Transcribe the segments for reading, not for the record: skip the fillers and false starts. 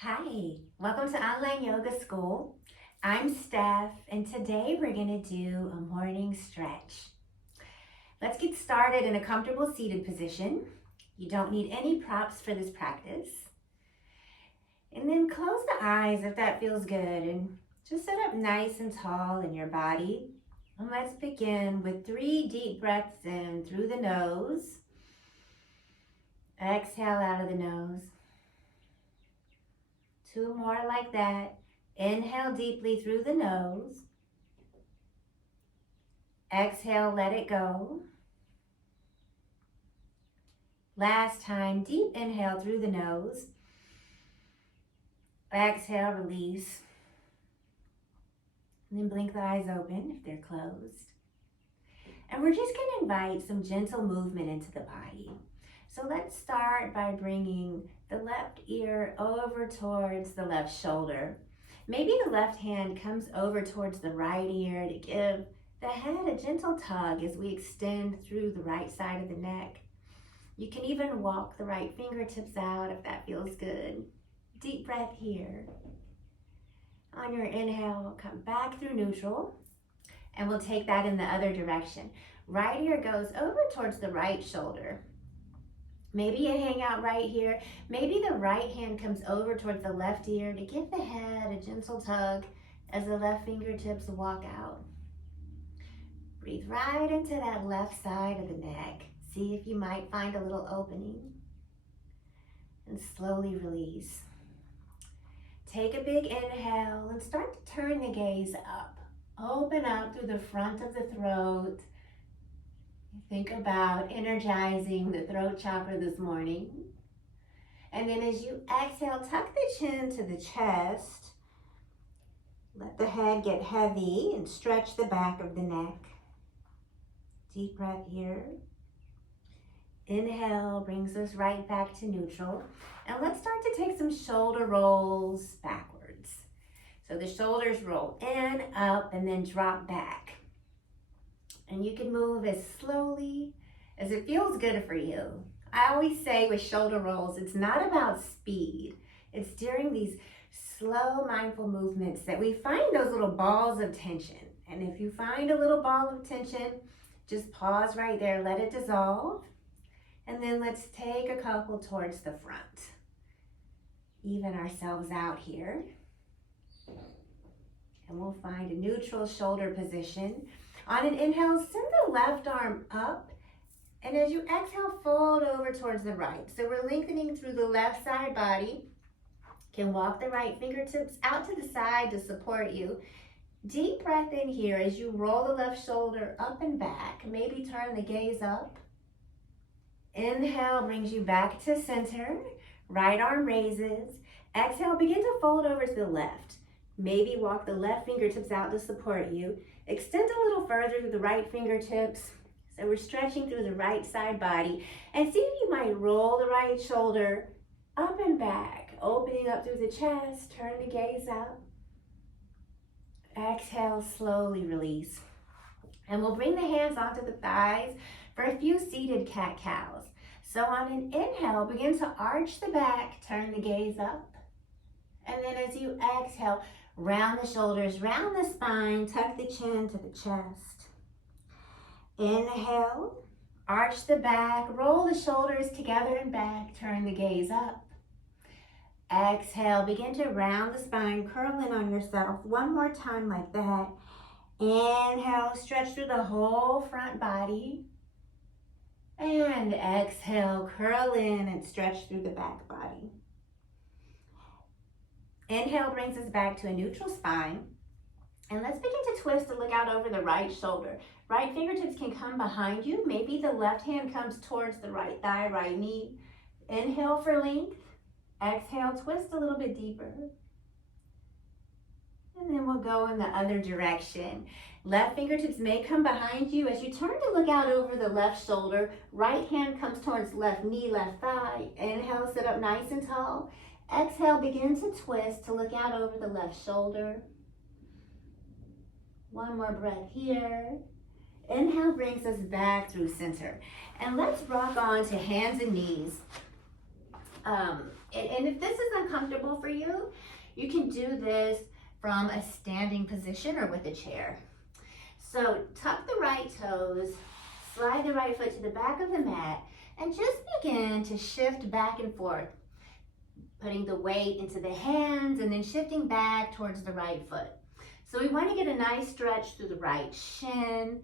Hi, welcome to Online Yoga School. I'm Steph, and today we're going to do a morning stretch. Let's get started in a comfortable seated position. You don't need any props for this practice. And then close the eyes if that feels good, and just sit up nice and tall in your body. And let's begin with 3 deep breaths in through the nose. Exhale out of the nose. 2 more like that. Inhale deeply through the nose. Exhale, let it go. Last time, deep inhale through the nose. Exhale, release. And then blink the eyes open if they're closed. And we're just going to invite some gentle movement into the body. So let's start by bringing the left ear over towards the left shoulder. Maybe the left hand comes over towards the right ear to give the head a gentle tug as we extend through the right side of the neck. You can even walk the right fingertips out if that feels good. Deep breath here. On your inhale, come back through neutral, and we'll take that in the other direction. Right ear goes over towards the right shoulder. Maybe you hang out right here. Maybe the right hand comes over towards the left ear to give the head a gentle tug as the left fingertips walk out. Breathe right into that left side of the neck. See if you might find a little opening. And slowly release. Take a big inhale and start to turn the gaze up. Open up through the front of the throat. Think about energizing the throat chakra this morning. And then as you exhale, tuck the chin to the chest. Let the head get heavy and stretch the back of the neck. Deep breath here. Inhale brings us right back to neutral. And let's start to take some shoulder rolls backwards. So the shoulders roll in, up, and then drop back. And you can move as slowly as it feels good for you. I always say with shoulder rolls, it's not about speed. It's during these slow, mindful movements that we find those little balls of tension. And if you find a little ball of tension, just pause right there, let it dissolve. And then let's take a couple towards the front. Even ourselves out here. And we'll find a neutral shoulder position. On an inhale, send the left arm up, and as you exhale, fold over towards the right. So we're lengthening through the left side body. Can walk the right fingertips out to the side to support you. Deep breath in here as you roll the left shoulder up and back. Maybe turn the gaze up. Inhale brings you back to center. Right arm raises. Exhale, begin to fold over to the left. Maybe walk the left fingertips out to support you. Extend a little further through the right fingertips. So we're stretching through the right side body. And see if you might roll the right shoulder up and back, opening up through the chest. Turn the gaze up. Exhale, slowly release. And we'll bring the hands onto the thighs for a few seated cat-cows. So on an inhale, begin to arch the back, turn the gaze up. And then as you exhale, round the shoulders, round the spine, tuck the chin to the chest. Inhale, arch the back, roll the shoulders together and back, turn the gaze up. Exhale, begin to round the spine, curl in on yourself. One more time like that. Inhale, stretch through the whole front body. And exhale, curl in and stretch through the back body. Inhale brings us back to a neutral spine. And let's begin to twist to look out over the right shoulder. Right fingertips can come behind you. Maybe the left hand comes towards the right thigh, right knee. Inhale for length. Exhale, twist a little bit deeper. And then we'll go in the other direction. Left fingertips may come behind you as you turn to look out over the left shoulder. Right hand comes towards left knee, left thigh. Inhale, sit up nice and tall. Exhale, begin to twist to look out over the left shoulder. One more breath here. Inhale brings us back through center. And let's rock on to hands and knees. And if this is uncomfortable for you, you can do this from a standing position or with a chair. So tuck the right toes, slide the right foot to the back of the mat, and just begin to shift back and forth, putting the weight into the hands and then shifting back towards the right foot. So we want to get a nice stretch through the right shin,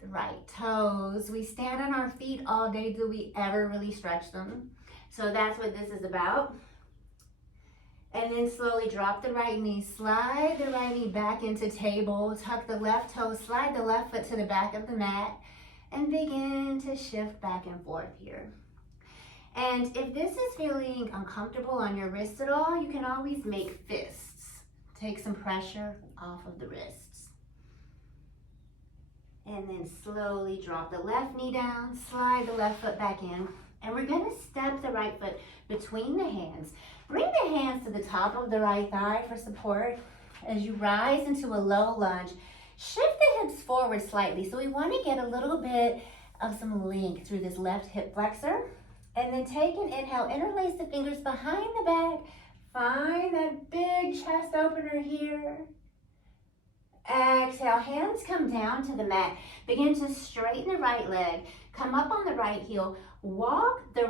the right toes. We stand on our feet all day. Do we ever really stretch them? So that's what this is about. And then slowly drop the right knee, slide the right knee back into table, tuck the left toe, slide the left foot to the back of the mat, and begin to shift back and forth here. And if this is feeling uncomfortable on your wrists at all, you can always make fists. Take some pressure off of the wrists. And then slowly drop the left knee down, slide the left foot back in, and we're gonna step the right foot between the hands. Bring the hands to the top of the right thigh for support. As you rise into a low lunge, shift the hips forward slightly. So we want to get a little bit of some length through this left hip flexor. And then take an inhale, interlace the fingers behind the back. Find that big chest opener here. Exhale, hands come down to the mat. Begin to straighten the right leg. Come up on the right heel. Walk the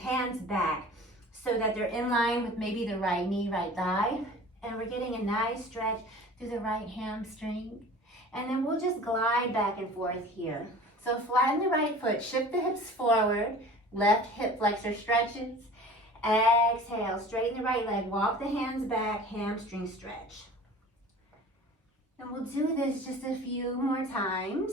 hands back so that they're in line with maybe the right knee, right thigh. And we're getting a nice stretch through the right hamstring. And then we'll just glide back and forth here. So flatten the right foot, shift the hips forward, left hip flexor stretches. Exhale, straighten the right leg, walk the hands back, hamstring stretch. And we'll do this just a few more times.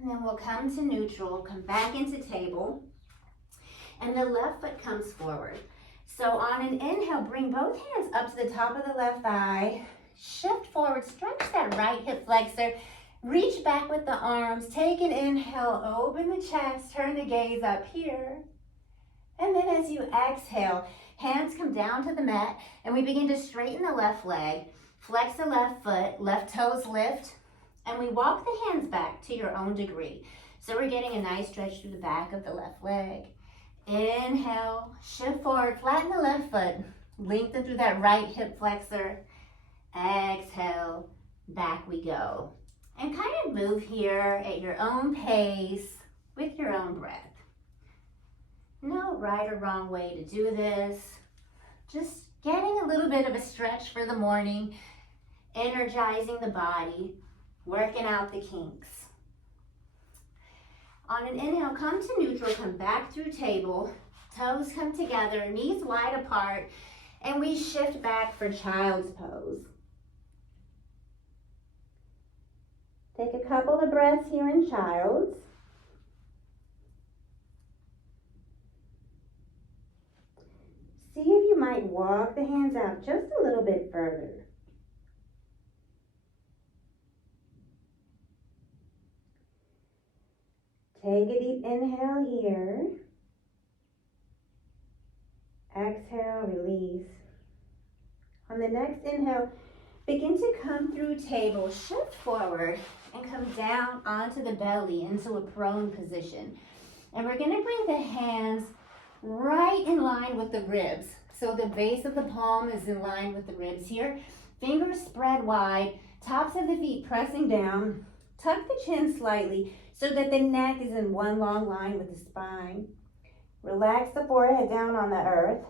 And then we'll come to neutral, come back into table, and the left foot comes forward. So on an inhale, bring both hands up to the top of the left thigh, shift forward, stretch that right hip flexor, reach back with the arms, take an inhale, open the chest, turn the gaze up here. And then as you exhale, hands come down to the mat, and we begin to straighten the left leg, flex the left foot, left toes lift, and we walk the hands back to your own degree. So we're getting a nice stretch through the back of the left leg. Inhale, shift forward, flatten the left foot, lengthen through that right hip flexor. Exhale, back we go. And kind of move here at your own pace with your own breath. No right or wrong way to do this. Just getting a little bit of a stretch for the morning, energizing the body, working out the kinks. On an inhale, come to neutral, come back through table, toes come together, knees wide apart, and we shift back for child's pose. Take a couple of breaths here in child's. See if you might walk the hands out just a little bit further. Take a deep inhale here. Exhale, release. On the next inhale, begin to come through table, shift forward, and come down onto the belly into a prone position. And we're gonna bring the hands right in line with the ribs. So the base of the palm is in line with the ribs here. Fingers spread wide, tops of the feet pressing down. Tuck the chin slightly so that the neck is in one long line with the spine. Relax the forehead down on the earth.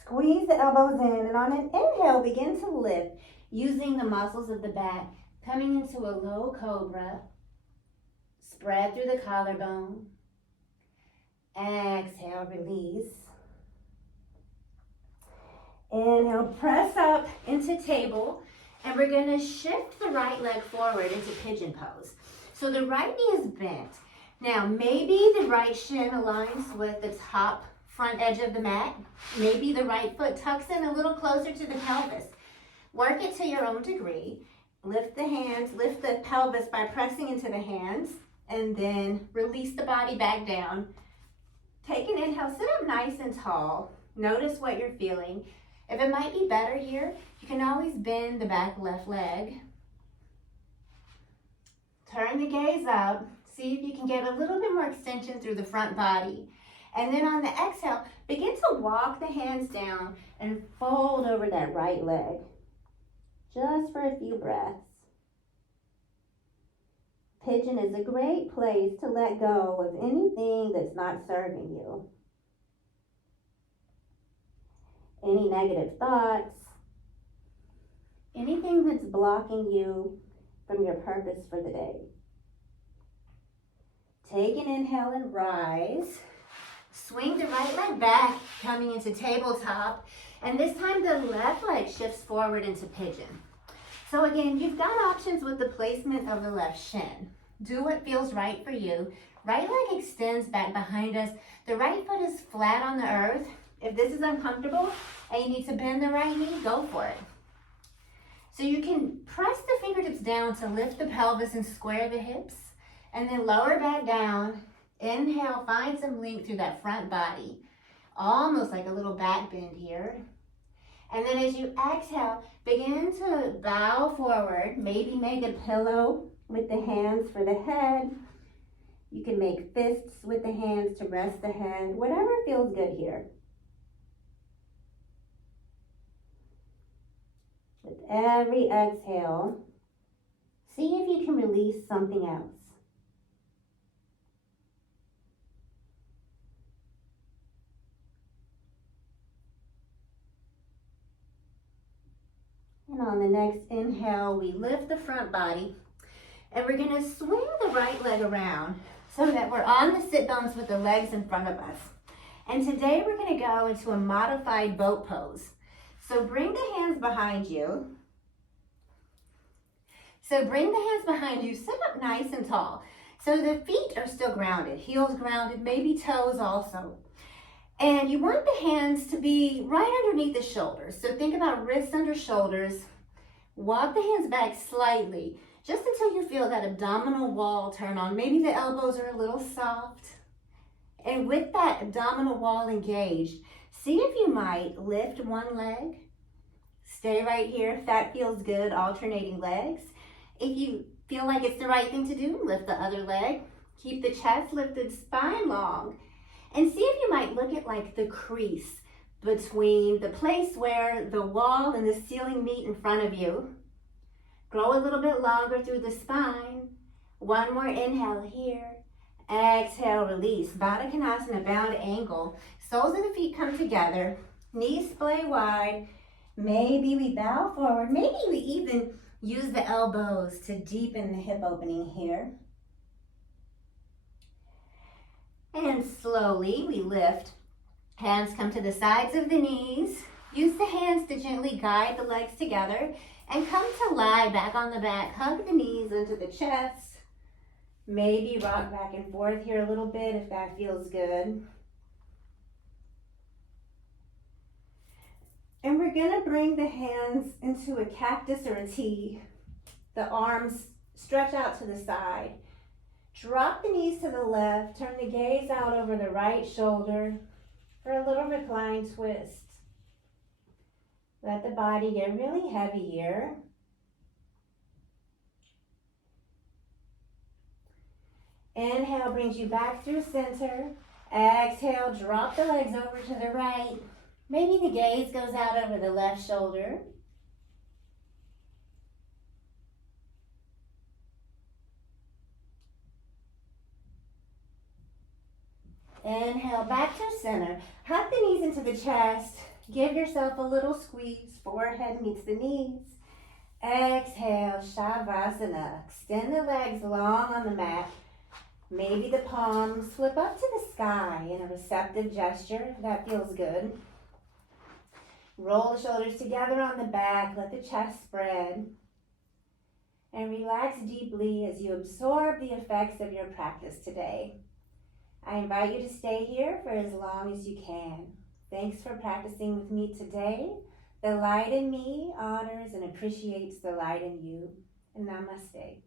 Squeeze the elbows in, and on an inhale, begin to lift using the muscles of the back, coming into a low cobra. Spread through the collarbone. Exhale, release. Inhale, press up into table, and we're gonna shift the right leg forward into pigeon pose. So the right knee is bent. Now, maybe the right shin aligns with the top front edge of the mat. Maybe the right foot tucks in a little closer to the pelvis. Work it to your own degree. Lift the hands, lift the pelvis by pressing into the hands, and then release the body back down. Take an inhale, sit up nice and tall. Notice what you're feeling. If it might be better here, you can always bend the back left leg. Turn the gaze up, See if you can get a little bit more extension through the front body. And then on the exhale, begin to walk the hands down and fold over that right leg. Just for a few breaths. Pigeon is a great place to let go of anything that's not serving you. Any negative thoughts, anything that's blocking you from your purpose for the day. Take an inhale and rise. Swing the right leg back, coming into tabletop. And this time the left leg shifts forward into pigeon. So again, you've got options with the placement of the left shin. Do what feels right for you. Right leg extends back behind us. The right foot is flat on the earth. If this is uncomfortable and you need to bend the right knee, go for it. So you can press the fingertips down to lift the pelvis and square the hips, and then lower back down. Inhale, find some length through that front body, almost like a little back bend here. And then as you exhale, begin to bow forward. Maybe make a pillow with the hands for the head. You can make fists with the hands to rest the head, whatever feels good here. With every exhale, see if you can release something else. And on the next inhale, we lift the front body and we're gonna swing the right leg around so that we're on the sit bones with the legs in front of us. And today we're gonna go into a modified boat pose. So bring the hands behind you. Sit up nice and tall. So the feet are still grounded, heels grounded, maybe toes also. And you want the hands to be right underneath the shoulders. So think about wrists under shoulders. Walk the hands back slightly, just until you feel that abdominal wall turn on. Maybe the elbows are a little soft. And with that abdominal wall engaged, see if you might lift one leg. Stay right here if that feels good, alternating legs. If you feel like it's the right thing to do, lift the other leg. Keep the chest lifted, spine long. And see if you might look at like the crease between the place where the wall and the ceiling meet in front of you. Grow a little bit longer through the spine. One more inhale here. Exhale, release. Baddha Konasana, bound angle. Soles of the feet come together. Knees splay wide. Maybe we bow forward. Maybe we even use the elbows to deepen the hip opening here. And slowly we lift. Hands come to the sides of the knees. Use the hands to gently guide the legs together and come to lie back on the back. Hug the knees into the chest. Maybe rock back and forth here a little bit if that feels good. And we're gonna bring the hands into a cactus or a T. The arms stretch out to the side. Drop the knees to the left, turn the gaze out over the right shoulder for a little reclined twist. Let the body get really heavy here. Inhale brings you back through center. Exhale, drop the legs over to the right. Maybe the gaze goes out over the left shoulder. Inhale, back to center. Hug the knees into the chest. Give yourself a little squeeze. Forehead meets the knees. Exhale, Shavasana. Extend the legs long on the mat. Maybe the palms flip up to the sky in a receptive gesture. That feels good. Roll the shoulders together on the back. Let the chest spread. And relax deeply as you absorb the effects of your practice today. I invite you to stay here for as long as you can. Thanks for practicing with me today. The light in me honors and appreciates the light in you. And namaste.